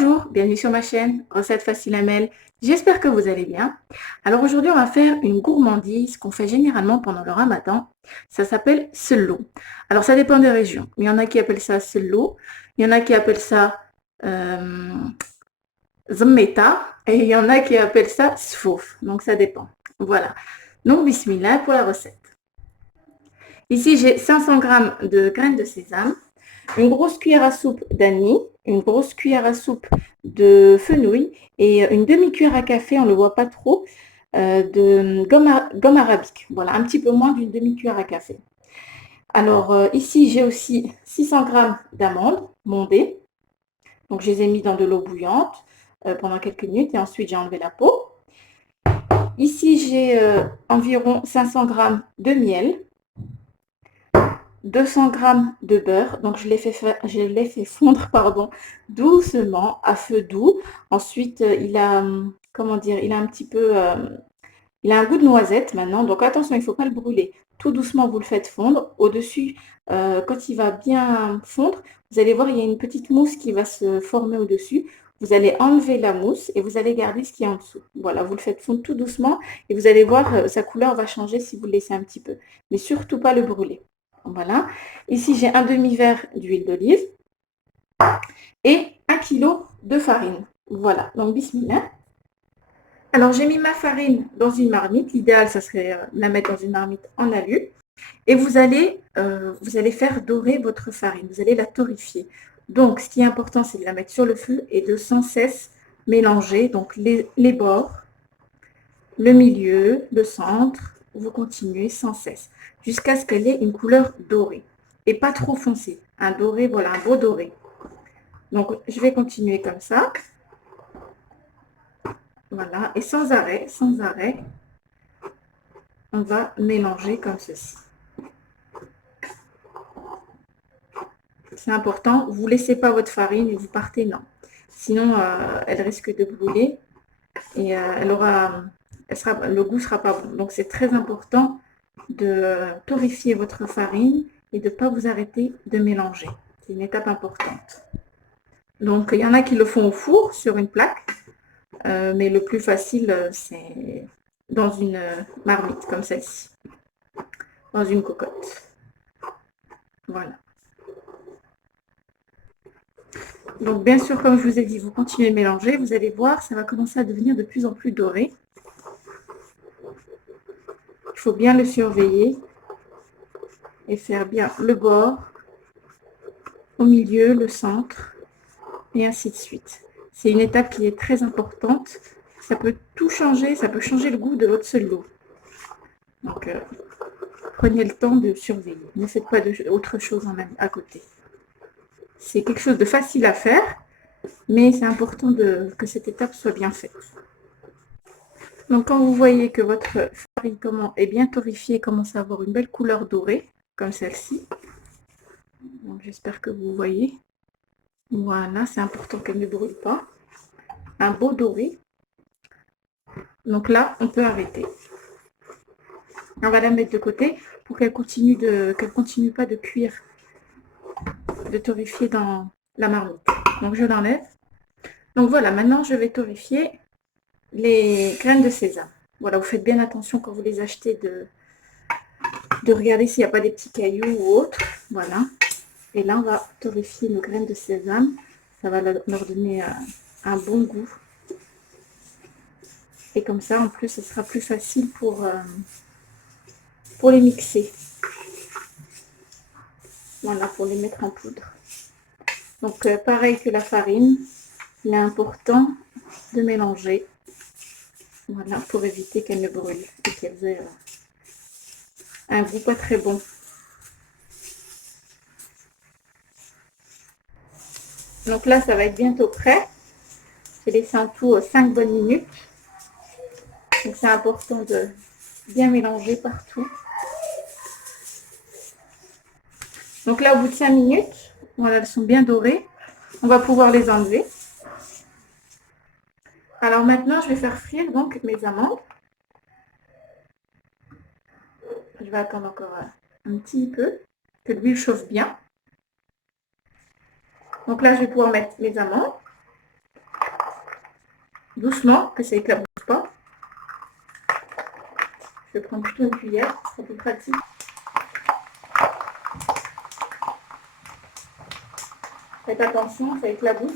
Bonjour, bienvenue sur ma chaîne Recettes Faciles Amel. J'espère que vous allez bien. Alors aujourd'hui, on va faire une gourmandise qu'on fait généralement pendant le ramadan. Ça s'appelle sello. Alors ça dépend des régions. Il y en a qui appellent ça sello, il y en a qui appellent ça euh, zmeta et il y en a qui appellent ça sfouf. Donc ça dépend. Voilà. Donc bismillah pour la recette. Ici, j'ai 500 g de graines de sésame, une grosse cuillère à soupe d'anis, une grosse cuillère à soupe de fenouil et une demi-cuillère à café, on ne le voit pas trop, de gomme arabique. Voilà, un petit peu moins d'une demi-cuillère à café. Alors ici, j'ai aussi 600 g d'amandes mondées. Donc, je les ai mis dans de l'eau bouillante pendant quelques minutes et ensuite, j'ai enlevé la peau. Ici, j'ai environ 500 g de miel. 200 g de beurre, donc je l'ai fait fondre doucement à feu doux. Ensuite, il a, comment dire, il a un petit peu, il a un goût de noisette maintenant, donc attention, il ne faut pas le brûler. Tout doucement, vous le faites fondre. Au-dessus, quand il va bien fondre, vous allez voir, il y a une petite mousse qui va se former au-dessus. Vous allez enlever la mousse et vous allez garder ce qui est en dessous. Voilà, vous le faites fondre tout doucement et vous allez voir, sa couleur va changer si vous le laissez un petit peu. Mais surtout pas le brûler. Voilà. Ici, j'ai un demi-verre d'huile d'olive et 1 kg de farine. Voilà, donc bismillah. Alors, j'ai mis ma farine dans une marmite. L'idéal, ça serait la mettre dans une marmite en alu. Et vous allez faire dorer votre farine. Vous allez la torréfier. Donc, ce qui est important, c'est de la mettre sur le feu et de sans cesse mélanger. Donc, les bords, le milieu, le centre. Vous continuez sans cesse jusqu'à ce qu'elle ait une couleur dorée. Et pas trop foncée. Un doré, voilà, un beau doré. Donc, je vais continuer comme ça. Voilà, et sans arrêt, on va mélanger comme ceci. C'est important, vous ne laissez pas votre farine et vous partez, non. Sinon, elle risque de brûler et le goût ne sera pas bon. Donc, c'est très important de torréfier votre farine et de ne pas vous arrêter de mélanger. C'est une étape importante. Donc, il y en a qui le font au four sur une plaque, mais le plus facile, c'est dans une marmite comme celle-ci, dans une cocotte. Voilà. Donc, bien sûr, comme je vous ai dit, vous continuez de mélanger. Vous allez voir, ça va commencer à devenir de plus en plus doré. Il faut bien le surveiller et faire bien le bord, au milieu, le centre, et ainsi de suite. C'est une étape qui est très importante. Ça peut tout changer, ça peut changer le goût de votre sello. Donc, prenez le temps de surveiller. Ne faites pas autre chose à côté. C'est quelque chose de facile à faire, mais c'est important que cette étape soit bien faite. Donc, quand vous voyez que votre farine est bien torréfiée, commence à avoir une belle couleur dorée, comme celle-ci. Donc, j'espère que vous voyez. Voilà, c'est important qu'elle ne brûle pas. Un beau doré. Donc là, on peut arrêter. On va la mettre de côté pour qu'elle continue pas de cuire, de torréfier dans la marmite. Donc, je l'enlève. Donc, voilà, maintenant, je vais torréfier les graines de sésame. Voilà, vous faites bien attention quand vous les achetez de regarder s'il n'y a pas des petits cailloux ou autre. Voilà. Et là, on va torréfier nos graines de sésame. Ça va leur donner un bon goût. Et comme ça, en plus, ce sera plus facile pour les mixer. Voilà, pour les mettre en poudre. Donc, pareil que la farine, il est important de mélanger. Voilà, pour éviter qu'elle ne brûle et qu'elle ait un goût pas très bon. Donc là, ça va être bientôt prêt. J'ai laissé en tout 5 bonnes minutes. Donc c'est important de bien mélanger partout. Donc là, au bout de 5 minutes, voilà, elles sont bien dorées. On va pouvoir les enlever. Alors maintenant, je vais faire frire donc mes amandes. Je vais attendre encore un petit peu que l'huile chauffe bien. Donc là, je vais pouvoir mettre mes amandes. doucement, que ça éclabousse pas. Je vais prendre plutôt une cuillère, c'est plus pratique. Faites attention, ça éclabousse.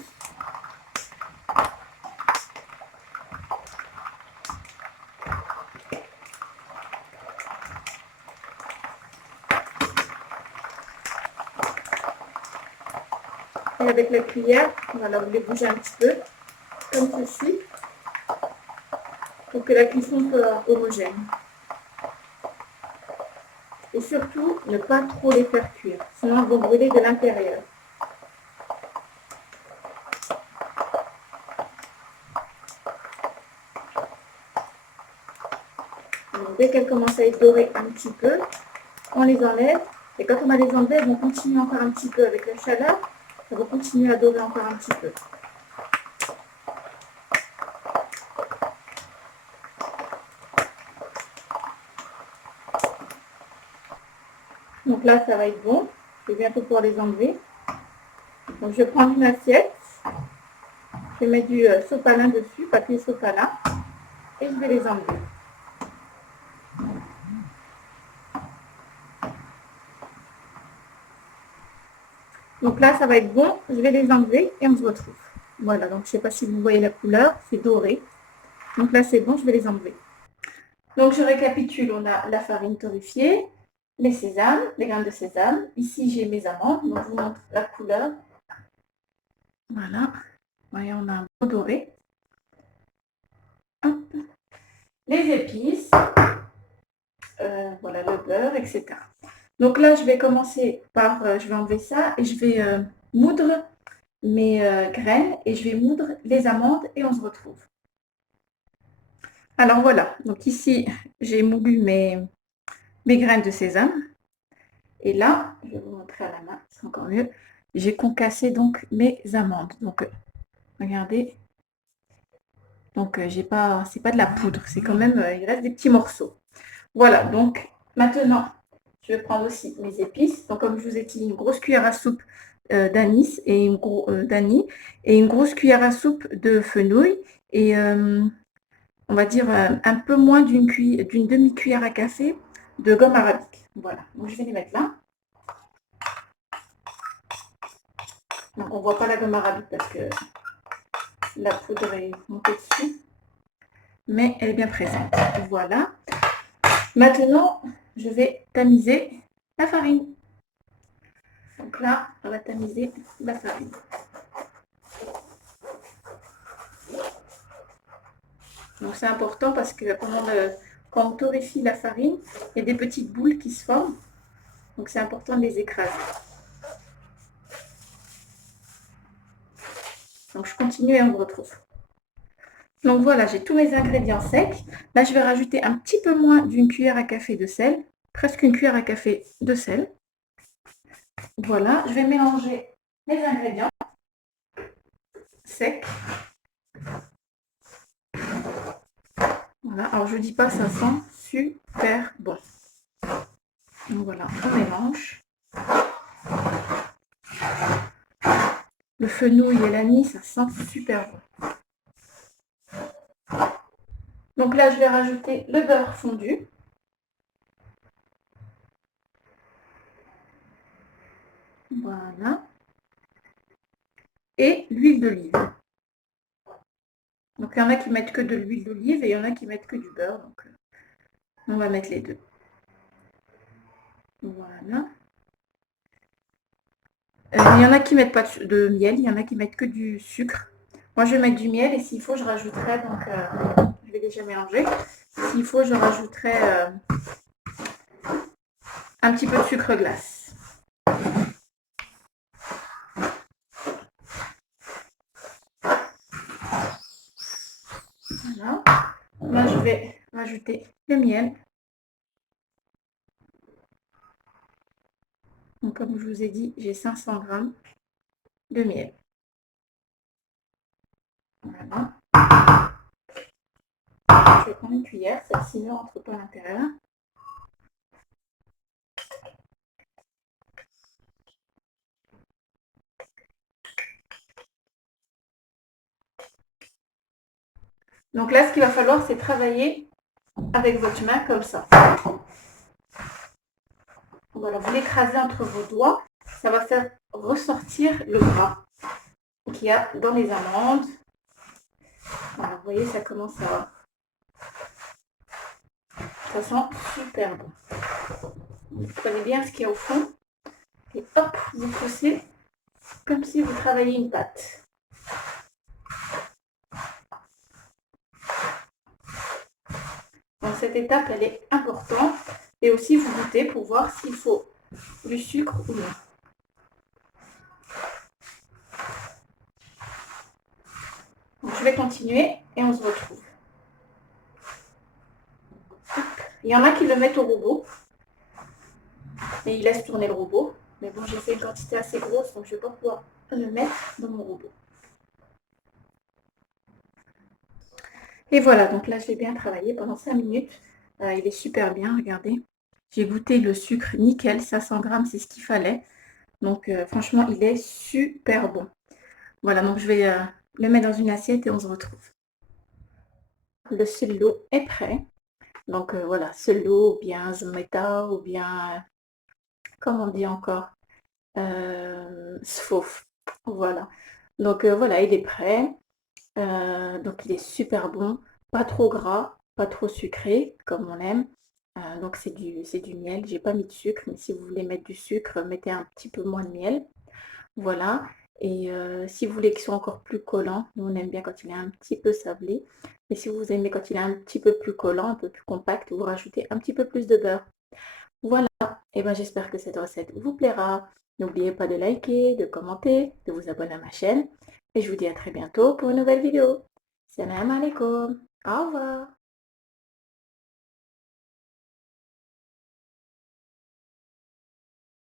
Et avec la cuillère, voilà, vous les bougez un petit peu, comme ceci, pour que la cuisson soit homogène. Et surtout, ne pas trop les faire cuire, sinon elles vont brûler de l'intérieur. Dès qu'elles commencent à être dorées un petit peu, on les enlève. Et quand on va les enlever, elles vont continuer encore un petit peu avec la chaleur. Elles vont continuer à dorer encore un petit peu. Donc là, ça va être bon. Je vais bientôt pouvoir les enlever. Donc je vais prendre une assiette. Je vais mettre du sopalin dessus, papier sopalin. Et je vais les enlever. Donc là, ça va être bon. Je vais les enlever et on se retrouve. Voilà, donc je ne sais pas si vous voyez la couleur, c'est doré. Donc là, c'est bon, je vais les enlever. Donc je récapitule, on a la farine torréfiée, les sésames, les graines de sésame. Ici, j'ai mes amandes, donc je vous montre la couleur. Voilà, vous voyez, on a un beau doré. Hop. Les épices, voilà, le beurre, etc. Donc là, je vais commencer par, je vais enlever ça et je vais moudre mes graines et je vais moudre les amandes et on se retrouve. Alors voilà, donc ici, j'ai moulu mes graines de sésame. Et là, je vais vous montrer à la main, c'est encore mieux. J'ai concassé donc mes amandes. Donc, regardez. Donc, c'est pas de la poudre, c'est quand même, il reste des petits morceaux. Voilà, donc maintenant, je vais prendre aussi mes épices. Donc, comme je vous ai dit, une grosse cuillère à soupe d'anis et une grosse cuillère à soupe de fenouil et on va dire un peu moins d'une demi-cuillère à café de gomme arabique. Voilà, donc je vais les mettre là. Donc on ne voit pas la gomme arabique parce que la poudre est montée dessus, mais elle est bien présente. Voilà. Maintenant, je vais tamiser la farine. Donc là, on va tamiser la farine. Donc c'est important parce que quand on torréfie la farine, il y a des petites boules qui se forment. Donc c'est important de les écraser. Donc je continue et on se retrouve. Donc voilà, j'ai tous mes ingrédients secs. Là, je vais rajouter un petit peu moins d'une cuillère à café de sel, presque une cuillère à café de sel. Voilà, je vais mélanger les ingrédients secs. Voilà, alors je ne dis pas, ça sent super bon. Donc voilà, on mélange. Le fenouil et l'anis, ça sent super bon. Donc là, je vais rajouter le beurre fondu. Voilà. Et l'huile d'olive. Donc il y en a qui mettent que de l'huile d'olive et il y en a qui mettent que du beurre. Donc on va mettre les deux. Voilà. Il y en a qui mettent pas de miel, il y en a qui mettent que du sucre. Moi, je vais mettre du miel et s'il faut, je rajouterai, donc je vais déjà mélanger. S'il faut, je rajouterai un petit peu de sucre glace. Voilà. Là, je vais rajouter le miel. Donc, comme je vous ai dit, j'ai 500 g de miel. Voilà. Je vais prendre une cuillère, celle-ci ne rentre pas à l'intérieur. Donc là, ce qu'il va falloir, c'est travailler avec votre main comme ça. Voilà, vous l'écrasez entre vos doigts. Ça va faire ressortir le gras qu'il y a dans les amandes. Voilà, vous voyez, ça commence à... Ça sent super bon. Vous prenez bien ce qu'il y a au fond. Et hop, vous poussez comme si vous travailliez une pâte. Donc cette étape, elle est importante. Et aussi, vous goûtez pour voir s'il faut du sucre ou non. Donc, je vais continuer et on se retrouve. Il y en a qui le mettent au robot. Et ils laissent tourner le robot. Mais bon, j'ai fait une quantité assez grosse, donc je ne vais pas pouvoir le mettre dans mon robot. Et voilà, donc là, je l'ai bien travaillé pendant 5 minutes. Il est super bien, regardez. J'ai goûté le sucre nickel, 500 grammes, c'est ce qu'il fallait. Donc franchement, il est super bon. Voilà, donc je vais le mettre dans une assiette et on se retrouve. Le sello est prêt. Donc voilà, sello ou bien zmeta ou bien, comment on dit encore, sfouf. Voilà. Donc voilà, il est prêt. Donc il est super bon, pas trop gras, pas trop sucré, comme on aime. Donc c'est du miel, j'ai pas mis de sucre, mais si vous voulez mettre du sucre, mettez un petit peu moins de miel. Voilà. Et si vous voulez qu'il soit encore plus collant, nous on aime bien quand il est un petit peu sablé. Mais si vous aimez quand il est un petit peu plus collant, un peu plus compact, vous rajoutez un petit peu plus de beurre. Voilà. Et ben j'espère que cette recette vous plaira. N'oubliez pas de liker, de commenter, de vous abonner à ma chaîne. Et je vous dis à très bientôt pour une nouvelle vidéo. Salam alaikum. Au revoir.